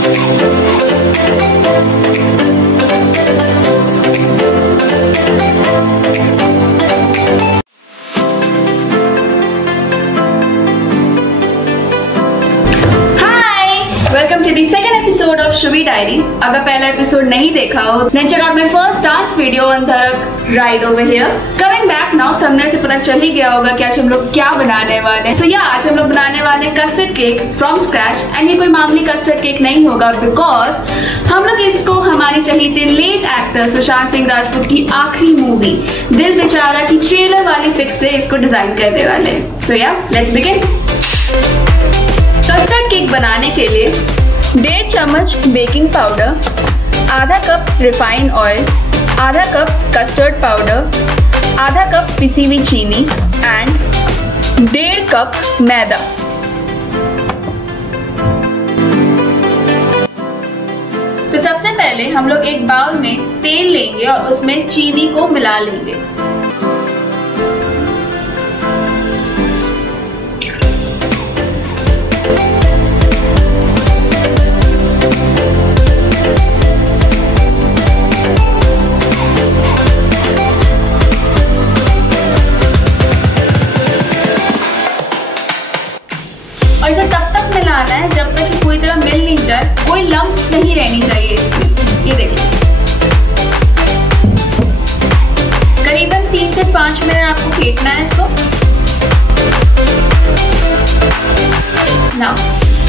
Welcome to the second episode of Shruvi Diaries. अगर पहला episode नहीं देखा हो, then check out my first dance video on Dharak right over here. Coming back now, thumbnail से पता चल ही गया होगा कि आज हम लोग क्या बनाने वाले हैं. So yeah, आज हम लोग बनाने वाले हैं custard cake from scratch. And ये कोई मामूली custard cake नहीं होगा because हम लोग इसको हमारी चहेते लेट एक्टर सुशांत सिंह राजपूत की आखिरी मूवी दिल बेचारा की ट्रेलर वाली पिक से इसको डिजाइन करने वाले हैं. So yeah, let's begin. Custard cake बनाने के लिए 1.5 चम्मच बेकिंग पाउडर, आधा कप रिफाइंड ऑयल, आधा कप कस्टर्ड पाउडर, आधा कप पिसी हुई चीनी एंड 1.5 कप मैदा. तो सबसे पहले हम लोग एक बाउल में तेल लेंगे और उसमें चीनी को मिला लेंगे. और इसे तब तक मिलाना है जब तक कि पूरी तरह मिल नहीं जाए, कोई लम्प्स नहीं रहनी चाहिए इसमें. ये देखिए, करीबन 3 से 5 मिनट आपको फेंटना है इसको. नाउ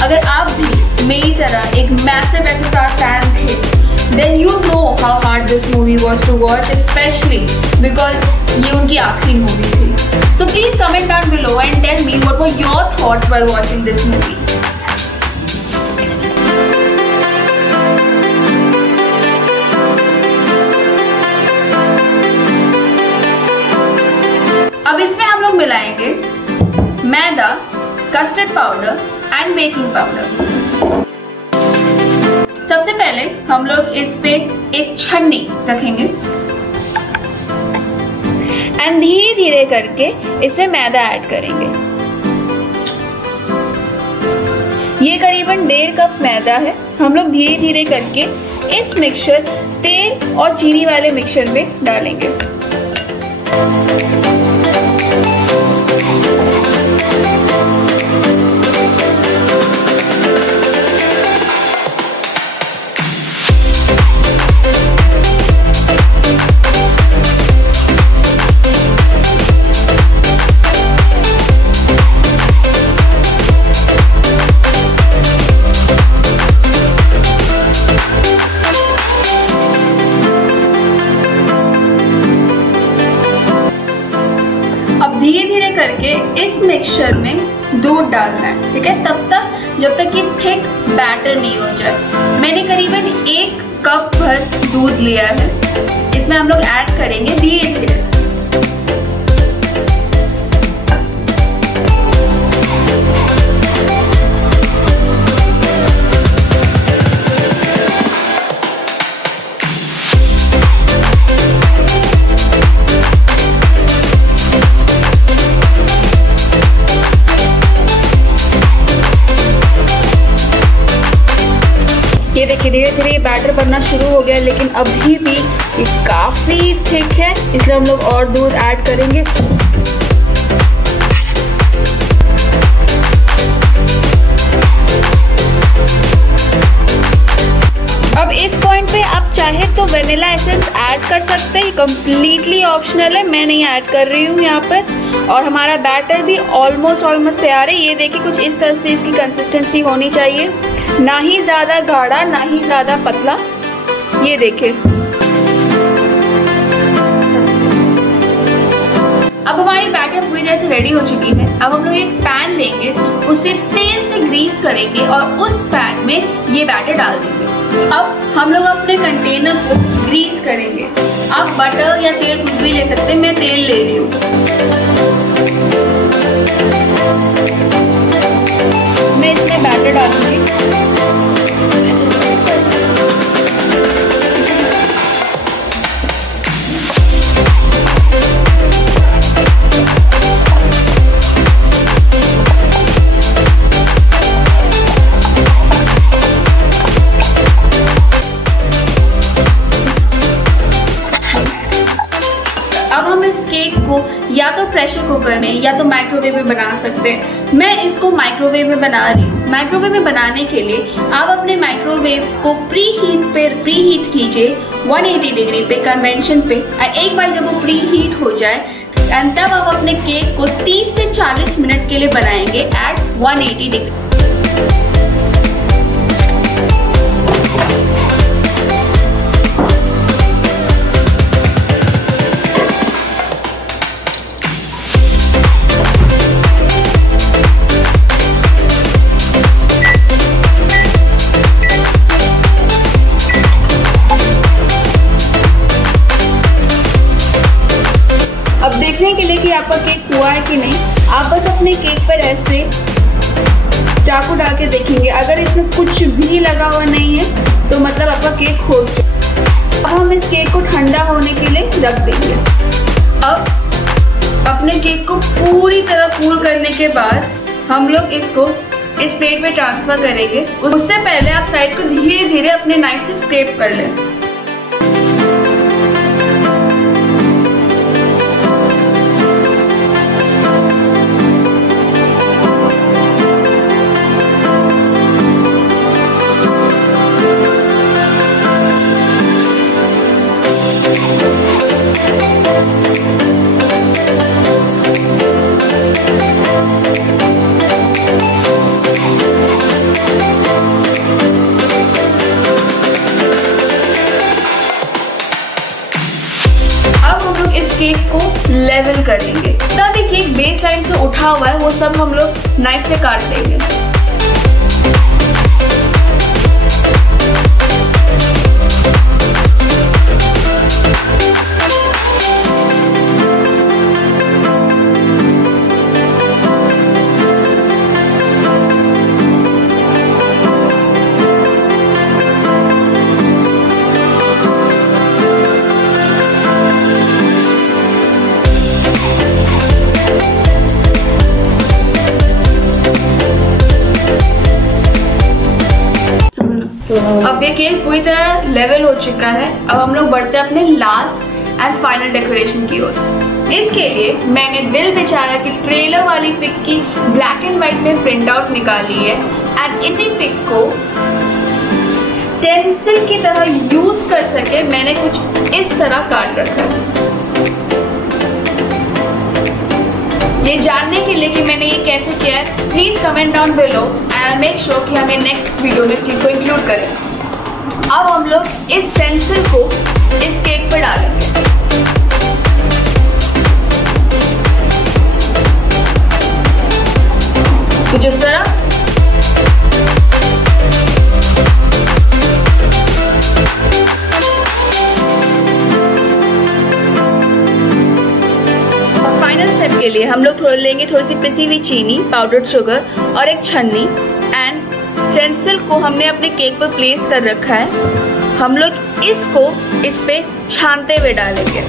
अगर आप भी मेरी तरह एक मैसिव एसएसआर फैन थे, then you know how hard this movie was to watch, especially because ये उनकी आखिरी मूवी थी. So please comment down below and tell me what were your thoughts while watching this movie. अब इसमें हम लोग मिलाएंगे मैदा, custard powder and baking powder. सबसे पहले हम लोग इस पे एक छन्नी रखेंगे एंड धीरे धीरे करके इसमें मैदा ऐड करेंगे. ये करीबन 1.5 कप मैदा है. हम लोग धीरे धीरे करके इस मिक्सचर तेल और चीनी वाले मिक्सचर में डालेंगे. धीरे धीरे करके इस मिक्सचर में दूध डालना है. ठीक है, तब तक जब तक ये थिक बैटर नहीं हो जाए. मैंने करीबन 1 कप भर दूध लिया है. इसमें हम लोग ऐड करेंगे धीरे धीरे. ये देखिए धीरे धीरे बैटर बनना शुरू हो गया, लेकिन अभी भी ये काफी थिक है, इसलिए हम लोग और दूध ऐड करेंगे. अब इस पॉइंट पे आप चाहे तो वेनिला एसेंस ऐड कर सकते हैं. कंप्लीटली ऑप्शनल है, मैं नहीं ऐड कर रही हूँ यहाँ पर. और हमारा बैटर भी ऑलमोस्ट तैयार है. ये देखिए कुछ इस तरह से इसकी कंसिस्टेंसी होनी चाहिए, ना ही ज्यादा गाढ़ा ना ही ज्यादा पतला. ये देखिए, अब हमारी बैटर पूरी तरह से रेडी हो चुकी है. अब हम लोग एक पैन लेंगे, उसे तेल से ग्रीस करेंगे और उस पैन में ये बैटर डाल देंगे. अब हम लोग अपने कंटेनर को ग्रीस करेंगे. आप बटर या तेल कुछ भी ले सकते हैं, मैं तेल ले रही हूँ. मैं इसमें बैटर डालूंगी. प्रेशर कुकर में या तो माइक्रोवेव में बना सकते हैं। मैं इसको माइक्रोवेव में बना रही हूँ। माइक्रोवेव में बनाने के लिए आप अपने माइक्रोवेव को प्री हीट कीजिए 180 डिग्री पे, कन्वेंशन पे। और एक बार जब वो प्री हीट हो जाए एंड तब आप अपने केक को 30 से 40 मिनट के लिए बनाएंगे एट 180 डिग्री। अब देखने के लिए कि आपका केक हुआ है कि नहीं, आप बस अपने केक पर ऐसे चाकू डाल के देखेंगे। अगर इसमें कुछ भी लगा हुआ नहीं है तो मतलब आपका केक हो चुका। अब हम इस केक को ठंडा होने के लिए रख देंगे। अब अपने केक को पूरी तरह कूल करने के बाद हम लोग इसको इस प्लेट में ट्रांसफर करेंगे। उससे पहले आप साइड को धीरे धीरे अपने नाइफ से स्क्रैप कर लें। केक को लेवल करेंगे। तब ये केक बेस लाइन से उठा हुआ है वो सब हम लोग नाइफ से काट देंगे। अब ये केक पूरी तरह लेवल हो चुका है। अब हम लोग बढ़ते हैं अपने लास्ट एंड फाइनल डेकोरेशन की ओर। इसके लिए मैंने दिल बेचारा की ट्रेलर वाली पिक की ब्लैक एंड व्हाइट में प्रिंट आउट निकाली है एंड इसी पिक को स्टेंसिल की तरह यूज कर सके मैंने कुछ इस तरह काट रखा है। ये जानने के लिए कि मैंने ये कैसे किया है, please comment down below and make sure कि हमें नेक्स्ट वीडियो में इस चीज को इंक्लूड करें। अब हम लोग इस पेंसिल को इस केक पर डालेंगे। कुछ इस तरह। के लिए हम लोग लेंगे थोड़ी सी पिसी हुई चीनी, पाउडर्ड शुगर और एक छन्नी एंड स्टेंसिल को हमने अपने केक पर प्लेस कर रखा है। हम लोग इसको इस पे छानते हुए डालेंगे।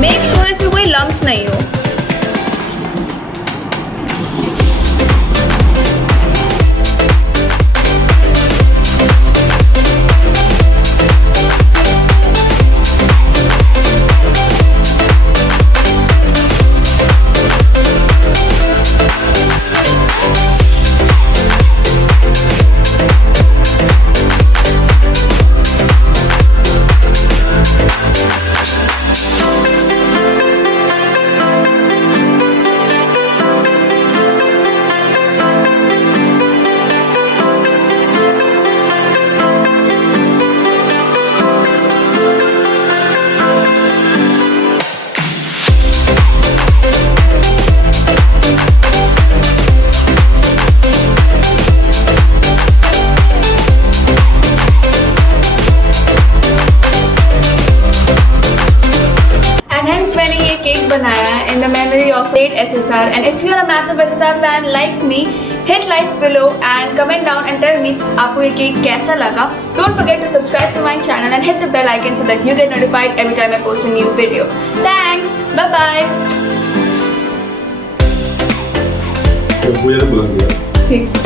मेक श्योर इसमें कोई लम्प्स नहीं हो। in the memory of late SSR. And if you're a massive SSR fan like me, hit like below and comment down and tell me आपको ये केक कैसा लगा. Don't forget to subscribe to my channel and hit the bell icon so that you get notified every time I post a new video. Thanks. Bye bye. ठीक.